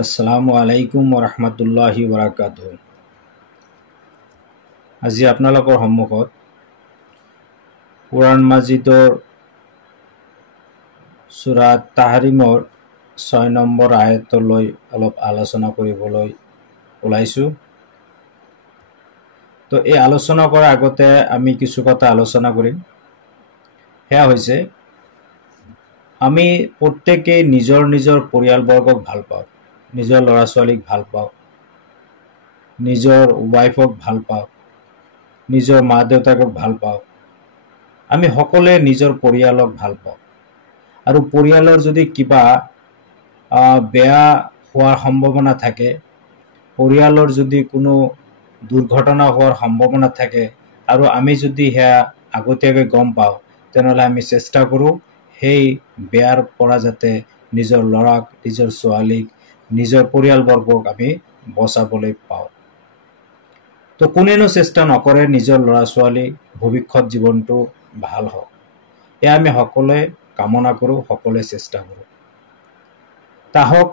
আসসালামু আলাইকুম ওৰহমতুল্লাহি ওবৰাকাতুহু। আজি আপোনালোকৰ সন্মুখত কুৰাণ মাজিদৰ সূৰা তাহৰিমৰ 6 নম্বৰ আয়াতলৈ অলপ আলোচনা কৰিবলৈ ওলাইছোঁ। তো এই আলোচনা কৰাৰ আগতে আমি কিছু কথা আলোচনা কৰিম। সেয়া হৈছে, আমি প্ৰত্যেকে নিজৰ নিজৰ পৰিয়ালবৰ্গক ভাল পাওঁ, নিজৰ ল'ৰা ছোৱালীক ভাল পাওঁ, নিজৰ ৱাইফক ভাল পাওঁ, নিজৰ মা দেউতাকক ভাল পাওঁ। আমি সকলোৱে নিজৰ পৰিয়ালক ভাল পাওঁ। আৰু পৰিয়ালৰ যদি কিবা বেয়া হোৱাৰ সম্ভাৱনা থাকে, পৰিয়ালৰ যদি কোনো দুৰ্ঘটনা হোৱাৰ সম্ভাৱনা থাকে আৰু আমি যদি সেয়া আগতীয়াকৈ গম পাওঁ, তেনেহ'লে আমি চেষ্টা কৰোঁ সেই বেয়াৰ পৰা যাতে নিজৰ ল'ৰাক, নিজৰ ছোৱালীক, নিজৰ পৰিয়ালবৰ্গক আমি বচাবলৈ পাওঁ। তো কোনেনো চেষ্টা নকৰে নিজৰ ল'ৰা ছোৱালী ভৱিষ্যত জীৱনটো ভাল হওক। এয়া আমি সকলোৱে কামনা কৰোঁ, সকলোৱে চেষ্টা কৰোঁ। তাহক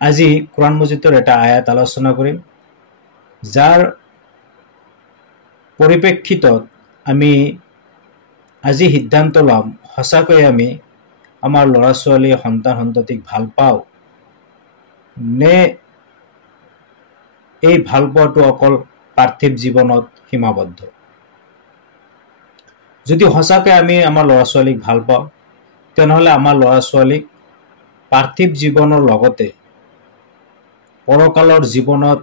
আজি কুৰাণ মাজিদৰ এটা আয়াত আলোচনা কৰিম, যাৰ পৰিপ্ৰেক্ষিতত আমি আজি সিদ্ধান্ত ল'ম সঁচাকৈ আমি আমাৰ ল'ৰা ছোৱালী সন্তান সন্ততিক ভাল পাওঁ নে এই ভাল পোৱাটো অকল পাৰ্থিৱ জীৱনত সীমাবদ্ধ। যদি সঁচাকৈ আমি আমাৰ ল'ৰা ছোৱালীক ভাল পাওঁ, তেনেহ'লে আমাৰ ল'ৰা ছোৱালীক পাৰ্থিৱ জীৱনৰ লগতে পৰকালৰ জীৱনত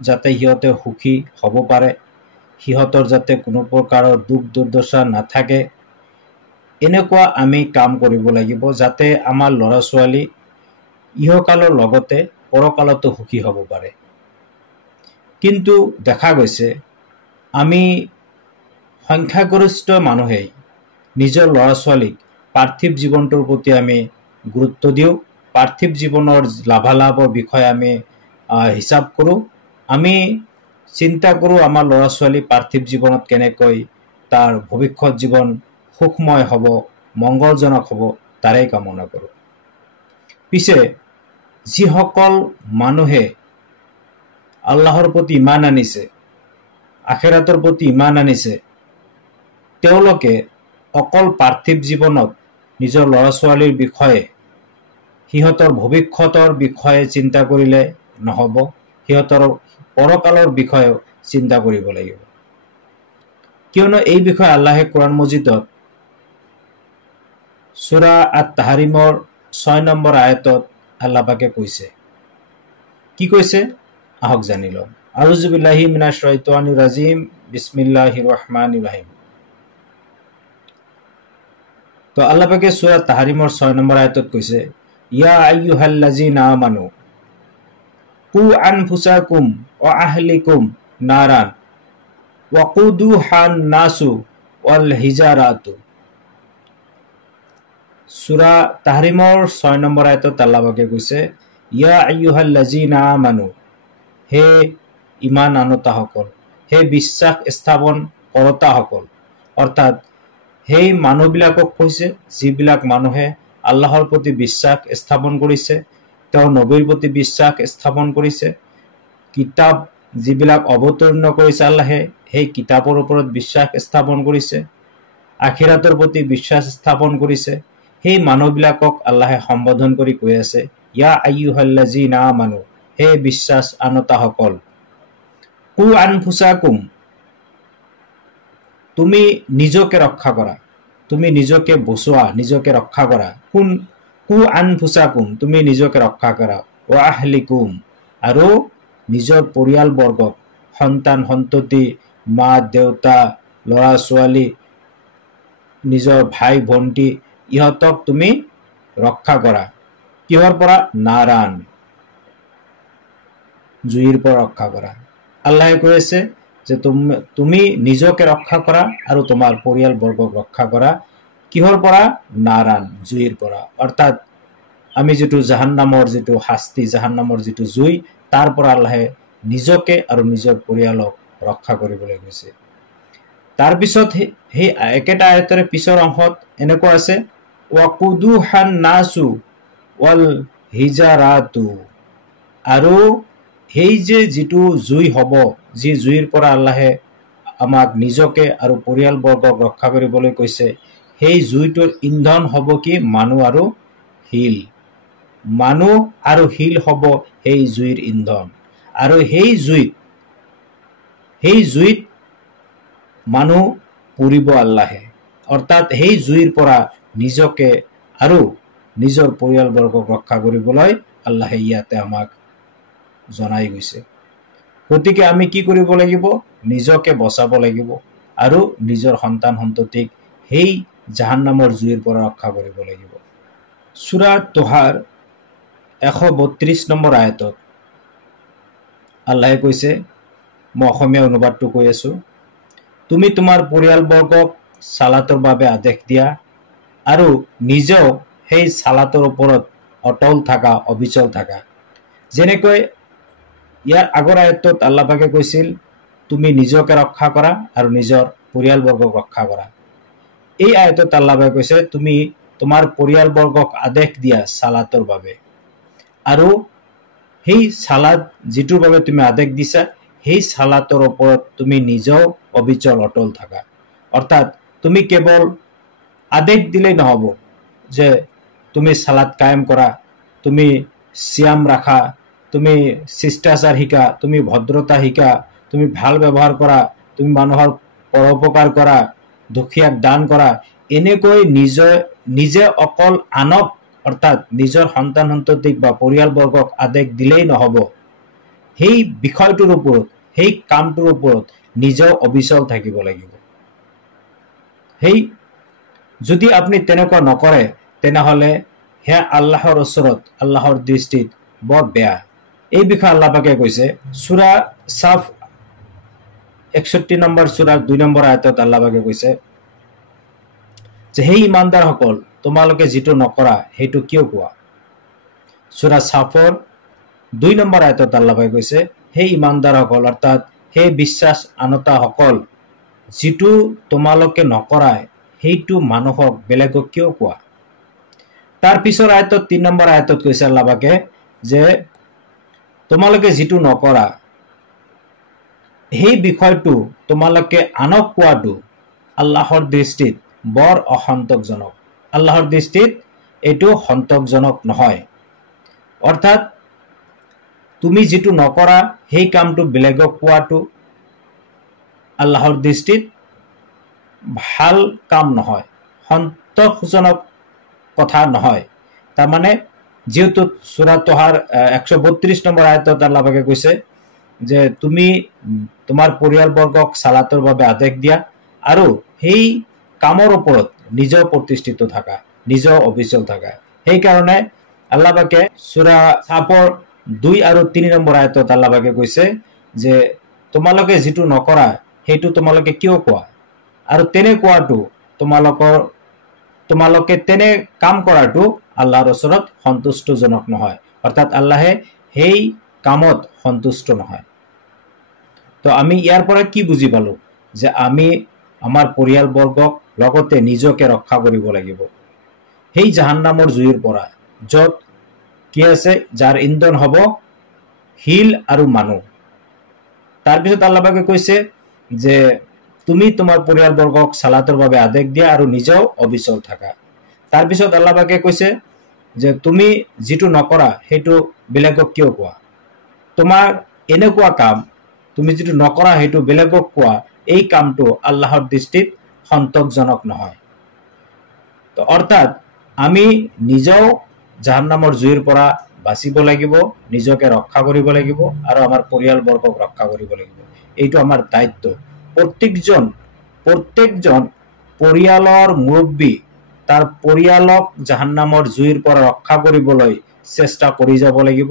যাতে সিহঁতে সুখী হ'ব পাৰে, সিহঁতৰ যাতে কোনো প্ৰকাৰৰ দুখ দুৰ্দশা নাথাকে, এনেকুৱা আমি কাম কৰিব লাগিব যাতে আমাৰ ল'ৰা ছোৱালী ইহকালৰ লগতে পৰকালতো সুখী হ'ব পাৰে। কিন্তু দেখা গৈছে আমি সংখ্যাগৰিষ্ঠ মানুহেই নিজৰ ল'ৰা ছোৱালীক পাৰ্থিৱ জীৱনটোৰ প্ৰতি আমি গুৰুত্ব দিওঁ, পাৰ্থিৱ জীৱনৰ লাভালাভৰ বিষয়ে আমি হিচাপ কৰোঁ। আমি চিন্তা কৰোঁ আমাৰ ল'ৰা ছোৱালী পাৰ্থিৱ জীৱনত কেনেকৈ তাৰ ভৱিষ্যত জীৱন সুখময় হ'ব, মংগলজনক হ'ব, তাৰেই কামনা কৰোঁ। পিছে যিসকল মানুহে আল্লাহৰ প্ৰতি ইমান আনিছে, আখিৰাতৰ প্ৰতি ইমান আনিছে, তেওঁলোকে অকল পাৰ্থিৱ জীৱনত নিজৰ ল'ৰা ছোৱালীৰ বিষয়ে, সিহঁতৰ ভৱিষ্যতৰ বিষয়ে চিন্তা কৰিলে নহ'ব, সিহঁতৰ পৰকালৰ বিষয়েও চিন্তা কৰিব লাগিব। কিয়নো এই বিষয়ে আল্লাহে কুৰাণ মাজিদত সূৰা আত-তাহৰিমৰ 6 নম্বৰ আয়াতত আল্লাহ পাকে কৈছে। কি কৈছে আহক জানি লওঁ। আউযু বিল্লাহি মিনাশ শাইতানিৰ ৰাজিম, বিসমিল্লাহিৰ ৰহমানিৰ ৰহিম। তো আল্লাহ পাকে সূৰা তাহৰিমৰ 6 নম্বৰ আয়াতত কৈছে, ইয়া আইয়ুহাল্লাযিনা আমানু কু আনফুসাকুম ওয়া আহলিকুম নাৰান ওয়াকুদুহান নাসু ওয়াল হিজাৰাতু। সূৰা তাহৰিমৰ 6 নম্বৰ আয়াতত আল্লাহ পাকে কৈছে, ইয়া আইয়ুহাল্লাযিনা আমানু, হে ইমান আনতাসকল, হে বিশ্বাস স্থাপন কৰতাসকল, অৰ্থাৎ সেই মানুহবিলাকক কৈছে যিবিলাক মানুহে আল্লাহৰ প্ৰতি বিশ্বাস স্থাপন কৰিছে, তেওঁৰ নবীৰ প্ৰতি বিশ্বাস স্থাপন কৰিছে, কিতাপ যিবিলাক অৱতীৰ্ণ কৰিছে আল্লাহে সেই কিতাপৰ ওপৰত বিশ্বাস স্থাপন কৰিছে, আখিৰাতৰ প্ৰতি বিশ্বাস স্থাপন কৰিছে, সেই মানুহবিলাকক আল্লাহে সম্বোধন কৰি কৈ আছে, ইয়া আইয়ুহাল্লাযিনা আমানু, হে বিশ্বাস আনতাসকল, কু আনফুসাকুম, তুমি নিজকে ৰক্ষা কৰা, তুমি নিজকে বচোৱা, নিজকে ৰক্ষা কৰা। কু আনফুসাকুম, তুমি নিজকে ৰক্ষা কৰা, ওয়া আহলিকুম, আৰু নিজৰ পৰিয়ালবৰ্গক, সন্তান সন্ততি, মা দেউতা, ল'ৰা ছোৱালী, নিজৰ ভাই ভণ্টি, ইহঁতক তুমি ৰক্ষা কৰা। কিহৰ পৰা? নাৰান, জুইৰ পৰা ৰক্ষা কৰা। আল্লাহে কৈ আছে যে তুমি নিজকে ৰক্ষা কৰা আৰু তোমাৰ পৰিয়ালবৰ্গক ৰক্ষা কৰা। কিহৰ পৰা? নাৰান, জুইৰ পৰা। অৰ্থাৎ আমি যিটো জাহান্নামৰ যিটো শাস্তি, জাহান্নামৰ যিটো জুই, তাৰ পৰা আল্লাহে নিজকে আৰু নিজৰ পৰিয়ালক ৰক্ষা কৰিবলৈ গৈছে। তাৰপিছত সেই একেটা আয়াতৰে পিছৰ অংশত এনেকুৱা আছে, ওয়াকুদুহান নাসু ওয়াল হিজাৰাতু, আৰু সেই যে যিটো জুই হ'ব, যি জুইৰ পৰা আল্লাহে আমাক নিজকে আৰু পৰিয়ালবৰ্গক ৰক্ষা কৰিবলৈ কৈছে, সেই জুইটোৰ ইন্ধন হ'ব কি? মানুহ আৰু শিল। মানুহ আৰু শিল হ'ব সেই জুইৰ ইন্ধন। আৰু সেই জুইত মানুহ পুৰিব আল্লাহে। অৰ্থাৎ সেই জুইৰ পৰা নিজকে আৰু নিজৰ পৰিয়ালবৰ্গক ৰক্ষা কৰিবলৈ আল্লাহে ইয়াতে আমাক জনাই গৈছে। গতিকে আমি কি কৰিব লাগিব? নিজকে বচাব লাগিব আৰু নিজৰ সন্তান সন্ততিক সেই জাহান্নামৰ জুইৰ পৰা ৰক্ষা কৰিব লাগিব। সূৰা তোহাৰ 132 নম্বৰ আয়াতত আল্লাহে কৈছে, মই অসমীয়া অনুবাদটো কৈ আছো, তুমি তোমাৰ পৰিয়ালবৰ্গক সালাতৰ বাবে আদেশ দিয়া আৰু নিজেও সেই সালাতৰ ওপৰত অটল থাকা, অবিচল থাকা। যেনেকৈ ইয়াৰ আগৰ আয়াতত আল্লাহ পাকে কৈছিল, তুমি নিজকে ৰক্ষা কৰা আৰু নিজৰ পৰিয়ালবৰ্গক ৰক্ষা কৰা। এই আয়াতত আল্লাহ পাকে কৈছে, তুমি তোমাৰ পৰিয়ালবৰ্গক আদেশ দিয়া সালাতৰ বাবে, আৰু সেই সালাত যিটোৰ বাবে তুমি আদেশ দিছা, সেই সালাতৰ ওপৰত তুমি নিজেও অবিচল অটল থাকা। অৰ্থাৎ তুমি কেৱল আদেশ দিলেই নহ'ব যে তুমি সালাত কায়েম কৰা, তুমি সিয়াম ৰাখা, তুমি শিষ্টাচাৰ শিকা, তুমি ভদ্ৰতা শিকা, তুমি ভাল ব্যৱহাৰ কৰা, তুমি মানুহৰ পৰোপকাৰ কৰা, দুখীয়াক দান কৰা। এনেকৈ নিজে অকল আনক, অৰ্থাৎ নিজৰ সন্তান সন্ততিক বা পৰিয়ালবৰ্গক আদেশ দিলেই নহ'ব, সেই বিষয়টোৰ ওপৰত, সেই কামটোৰ ওপৰত নিজেও অবিচল থাকিব লাগিব। যদি আপুনি তেনেকুৱা নকৰে, তেনেহ'লে সেয়া আল্লাহৰ ওচৰত, আল্লাহৰ দৃষ্টিত বৰ বেয়া। এই বিষয়ে আল্লাহ পাকে কৈছে, সূৰা সাফ 61 নম্বৰ সূৰাৰ 2 নম্বৰ আয়াতত আল্লাহ পাকে কৈছে যে, সেই ইমানদাৰসকল, তোমালোকে যিটো নকৰা সেইটো কিয় কোৱা? সূৰা সাফৰ 2 নম্বৰ আয়াতত আল্লাহ পাকে কৈছে, সেই ইমানদাৰসকল, অৰ্থাৎ সেই বিশ্বাস আনতাসকল, যিটো তোমালোকে নকৰা সেইটো মানুহক, বেলেগক কিয় কোৱা? তাৰ পিছৰ আয়াতত 3 নম্বৰ আয়াতত কৈছে আল্লাহ পাকে যে, তোমালোকে যিটো নকৰা সেই বিষয়টো তোমালোকে আনক কোৱাটো আল্লাহৰ দৃষ্টিত বৰ অসন্তোষজনক। আল্লাহৰ দৃষ্টিত এইটো সন্তোষজনক নহয়। অৰ্থাৎ তুমি যিটো নকৰা সেই কামটো বেলেগক কোৱাটো আল্লাহৰ দৃষ্টিত ভাল কাম নহয়, সন্তোষজনক কথা নহয়। তাৰমানে যেহেতু সূৰা তোহাৰ 132 নম্বৰ আয়াতত আল্লাহ পাকে কৈছে যে, তুমি তোমাৰ পৰিয়ালবৰ্গক সালাতৰ বাবে আদেশ দিয়া আৰু সেই কামৰ ওপৰত নিজেও প্ৰতিষ্ঠিত থাকা, নিজেও অবিচল থাকা। সেইকাৰণে আল্লাহ পাকে সূৰা সাফৰ 2 আৰু 3 নম্বৰ আয়াতত আল্লাহ পাকে কৈছে যে, তোমালোকে যিটো নকৰা সেইটো তোমালোকে কিয় কোৱা? আৰু তেনে কোৱাটো তোমালোকে তেনে কাম কৰাটো আল্লাহৰ ওচৰত সন্তুষ্টজনক নহয়। অৰ্থাৎ আল্লাহে সেই কামত সন্তুষ্ট নহয়। তো আমি ইয়াৰ পৰা কি বুজি পালো? যে আমি আমাৰ পৰিয়ালবৰ্গক লগতে নিজকে ৰক্ষা কৰিব লাগিব সেই জাহান্নামৰ জুইৰ পৰা, য'ত কি আছে, যাৰ ইন্ধন হ'ব শিল আৰু মানুহ। তাৰপিছত আল্লাহ পাকে কৈছে যে, তুমি তোমাৰ পৰিয়ালবৰ্গক সালাতৰ বাবে আদেশ দিয়া আৰু নিজেও অবিচল থাকা। তাৰপিছত আল্লাহ পাকে কৈছে যে, তুমি যিটো নকৰা সেইটো বেলেগক কিয় কোৱা? তোমাৰ এনেকুৱা কাম, তুমি যিটো নকৰা সেইটো বেলেগক কোৱা, এই কামটো আল্লাহৰ দৃষ্টিত সন্তোষজনক নহয়। তো অৰ্থাৎ আমি নিজেও জাহান্নামৰ জুইৰ পৰা বাচিব লাগিব, নিজকে ৰক্ষা কৰিব লাগিব আৰু আমাৰ পৰিয়ালবৰ্গক ৰক্ষা কৰিব লাগিব। এইটো আমাৰ দায়িত্ব। প্ৰত্যেকজন পৰিয়ালৰ মুৰব্বী তাৰ পৰিয়ালক জাহান্নামৰ জুইৰ পৰা ৰক্ষা কৰিবলৈ চেষ্টা কৰি যাব লাগিব।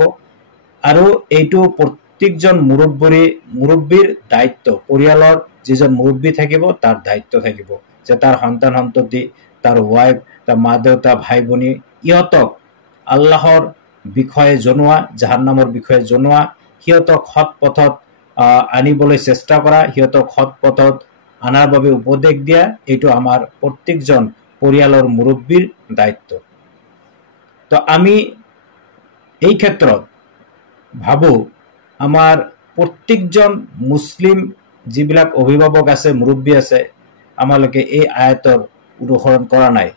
আৰু এইটো প্ৰত্যেকজন মুৰব্বীৰ দায়িত্ব। পৰিয়ালৰ যিজন মুৰব্বী থাকিব তাৰ দায়িত্ব থাকিব যে তাৰ সন্তান সন্ততি, তাৰ ৱাইফ, তাৰ মা দেউতা, ভাই ভনী, ইহঁতক আল্লাহৰ বিষয়ে জনোৱা, জাহান্নামৰ বিষয়ে জনোৱা, সিহঁতক সৎ পথত আনিবলৈ চেষ্টা কৰা, সিহঁতক সৎ পথত আনাৰ বাবে উপদেশ দিয়া, এইটো আমাৰ প্ৰত্যেকজন পৰিয়ালৰ মুৰব্বীৰ দায়িত্ব। তো আমি এই ক্ষেত্ৰত ভাবোঁ আমাৰ প্ৰত্যেকজন মুছলিম যিবিলাক অভিভাৱক আছে, মুৰব্বী আছে, আমালোকে এই আয়াতৰ অনুসৰণ কৰা নাই।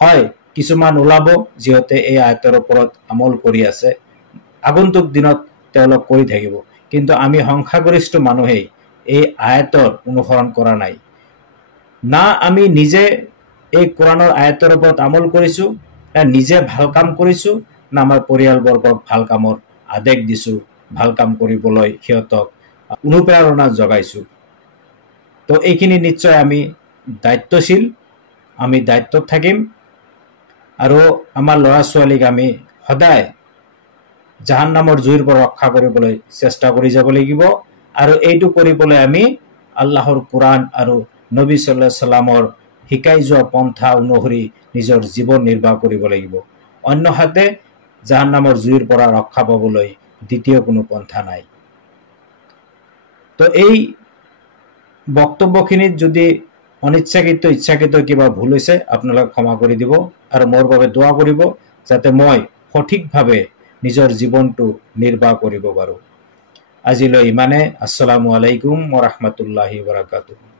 হয়, কিছুমান ওলাব যিহঁতে এই আয়াতৰ ওপৰত আমল কৰি আছে, আগন্তুক দিনত তেওঁলোক কৰি থাকিব, কিন্তু আমি সংখ্যাগৰিষ্ঠ মানুহেই এই আয়াতৰ অনুসৰণ কৰা নাই। না আমি নিজে এই কোৰাণৰ আয়াতৰ ওপৰত আমল কৰিছোঁ, না নিজে ভাল কাম কৰিছোঁ, না আমাৰ পৰিয়ালবৰ্গক ভাল কামৰ আদেশ দিছোঁ, ভাল কাম কৰিবলৈ সিহঁতক অনুপ্ৰেৰণা জগাইছোঁ। তো এইখিনি নিশ্চয় আমি দায়িত্বশীল, আমি দায়িত্বত থাকিম আৰু আমাৰ ল'ৰা ছোৱালীক আমি সদায় জাহান্নামৰ জুইৰ পৰা ৰক্ষা কৰিবলৈ চেষ্টা কৰি যাব লাগিব। আৰু এইটো কৰিবলৈ আমি আল্লাহৰ কোৰাণ আৰু নবী সাল্লাল্লাহু আলাইহি সাল্লামৰ শিকাই যোৱা পন্থা অনুসৰি নিজৰ জীৱন নিৰ্বাহ কৰিব লাগিব। অন্যহাতে জাহান্নামৰ জুইৰ পৰা ৰক্ষা পাবলৈ দ্বিতীয় কোনো পন্থা নাই। তো এই বক্তব্যখিনিত যদি অনিচ্ছাকৃত ইচ্ছাকৃত কিবা ভুল হৈছে আপোনালোকে ক্ষমা কৰি দিব আৰু মোৰ বাবে দোৱা কৰিব যাতে মই সঠিকভাৱে নিজৰ জীৱনটো নিৰ্বাহ কৰিব পাৰোঁ। আজিলৈ ইমানে। আসসালামু আলাইকুম ওয়া ৰাহমাতুল্লাহি ওয়া বাৰাকাতুহু।